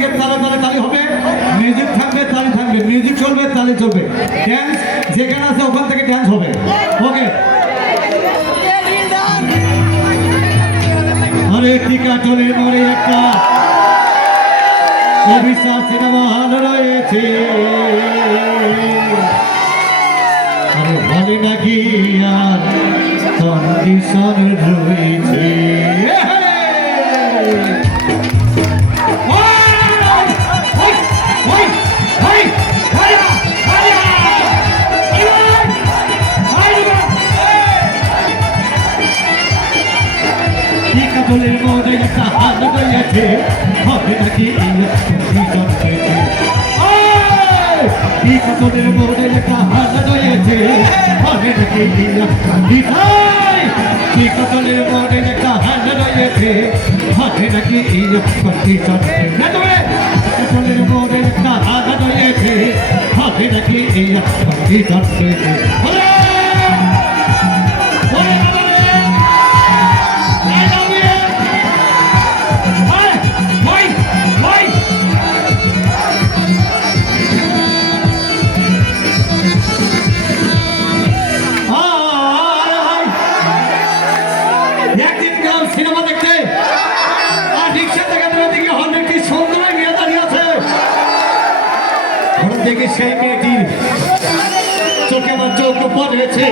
চারিদিকে তালে তালে তালি হবে, মিউজিক থাকবে তালি থাকবে, মিউজিক চলবে তালে চলবে, ড্যান্স যেখানে আছে ওখান থেকে ড্যান্স হবে। ওকে, আরে টিকা চলে মরে একটা অভিশাপ সিনেমা হল রয়েছে, আরে বলে নাকি আর কন্ডিশন রয়েছে। কাপড়ের মধ্যে একটা হাত রয়েছে, হবে নাকি কাপড়ের মধ্যে একটা হাত রয়েছে, হবে নাকি কাপড়ের মধ্যে একটা হাত রয়েছে, হবে নাকি কাপড়ের মধ্যে একটা হাত রয়েছে, হবে নাকি সিনেমা দেখতে আর রিক্সা থেকে দিকে অনেকটি সুন্দর মেয়ে দাঁড়িয়ে আছে, দেখি সেই মেয়েটির চোখে আমার চোখ পড়েছে,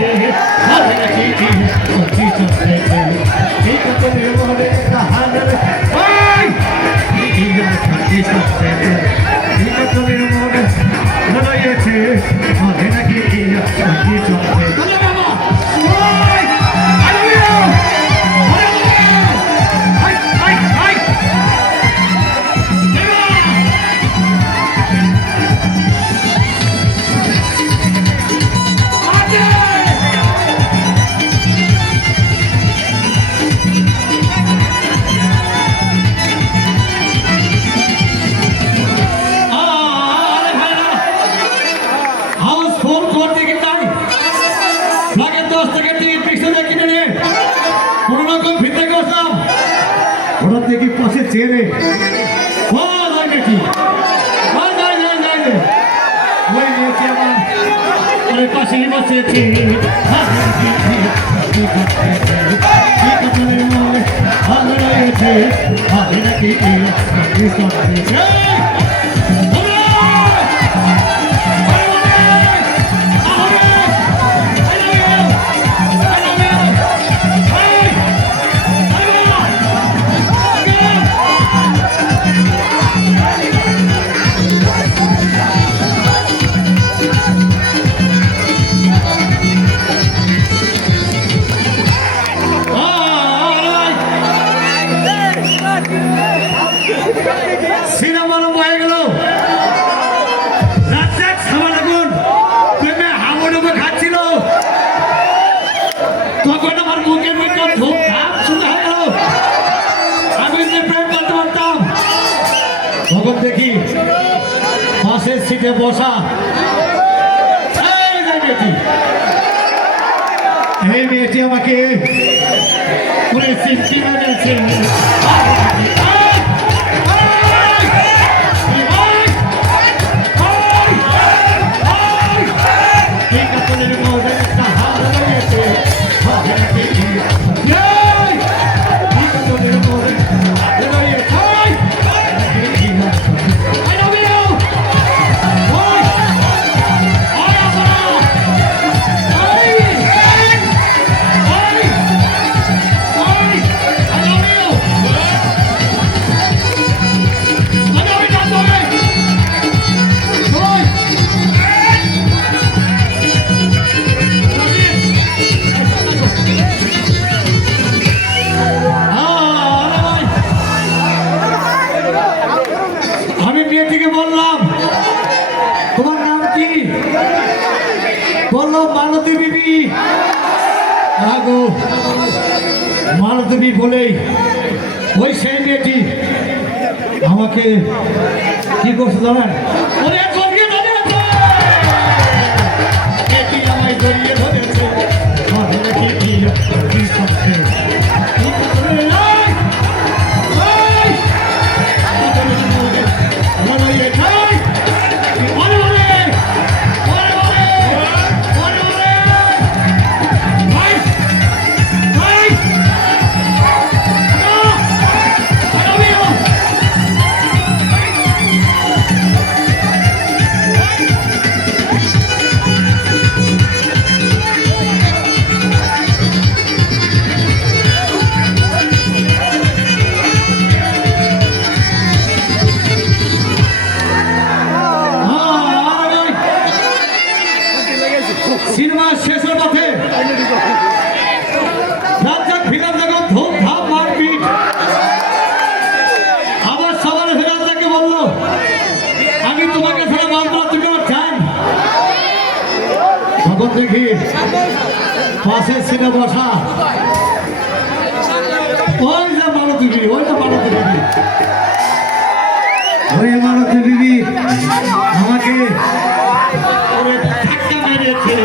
দেখি পাশে চেনে আমার পাশেই বসেছে, ভালো রয়েছে, ভালো নাকি সিনেমার হয়ে গেল রাজ্জাক সামান আগুন প্রেমে হাবুডুবু খাচ্ছিল, তখন আমার মুখের ভিতর ধূপধাপ শুরু হয়ে গেল, আমি যে প্রেম করতে পারতাম। তখন দেখি পাশের সিটে বসা এই মেয়েটি আমাকে পুরো সিটটি মেরেছে। বললো মালতী বিবি, আগো মালতী বিবি বলেই ওই সেই মেয়েটি আমাকে কি করছে জানেন, আমায় জড়িয়ে ধরেছে, দেখি পাশের সিটে বসা ওই যে মালতী বিবি, ওইটা মালতী বিবি, ওই মালতী বিবি আমাকে ওরে ধাক্কা মেরেছে।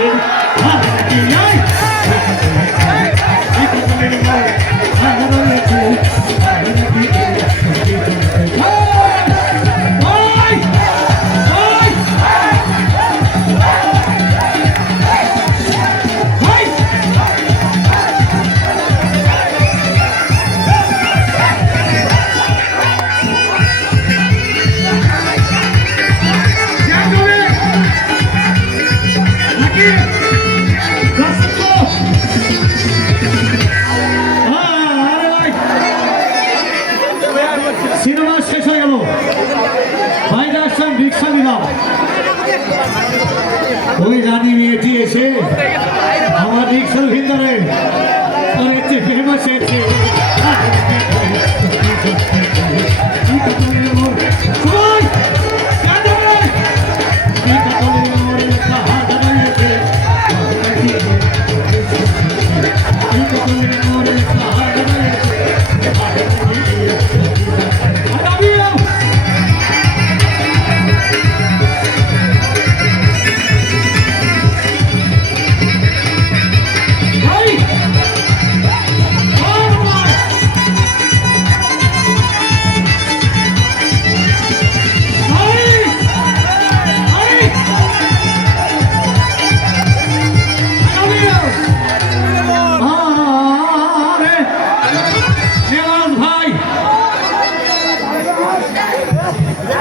সিনেমা শেষ হয়ে গেল, বাইরে আসলাম, রিক্সা নিলাম। ওই রানী মেয়েটি এসে আমার রিক্সার ভিতরে ফেমাস হয়েছে।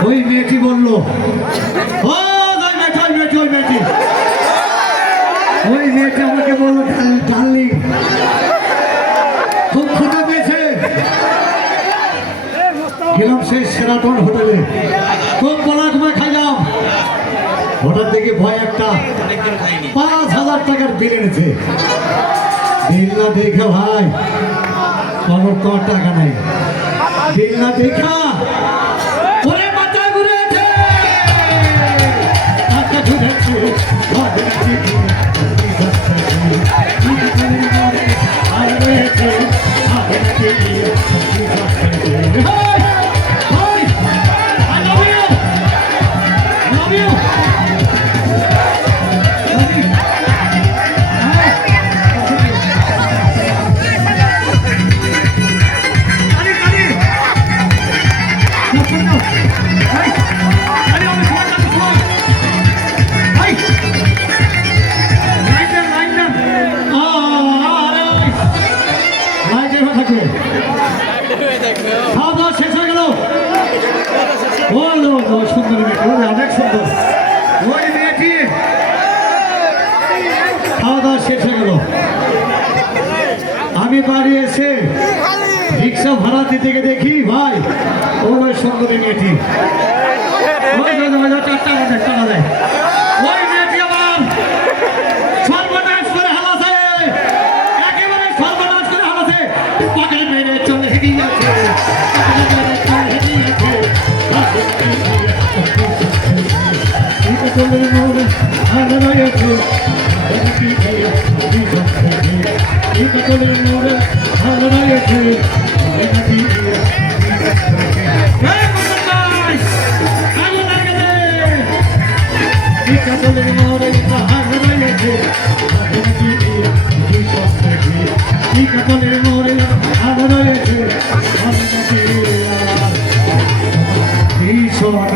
ওই মেয়েটি বলল, ও ওই মেয়েটি আমাকে বলল, ডার্লিং খুব ক্ষুধা পেয়েছে। গেলাম সেই সেরাটন হোটেলে, খুব বলা ঘুমায় খাইলাম। হঠাৎ দেখি ভয় একটা 5,000 টাকার বিল এনেছে। বিল না দেখা ভাই কোনো টাকা নাই, বিল না দেখা ওরে মাথা ঘুরেছে, মাথা ঘুরেছে। খাওয়া দাওয়া শেষ হয়ে গেল, সুন্দর মেয়েটি, অনেক সুন্দর। ওই মেয়েটি খাওয়া দাওয়া শেষ হয়ে গেল, আমি বাড়ি এসে রিক্সা ভাড়া দিতে গিয়ে দেখি ভাই ওই সুন্দরী মেয়েটি, টাকা দেয়। ওই মেয়েটি আমার সর্বনাশ করে হালাছে, একেবারে সর্বনাশ করে হালাছে, পকেট মেরে চলে গিয়েছে। ভীষণ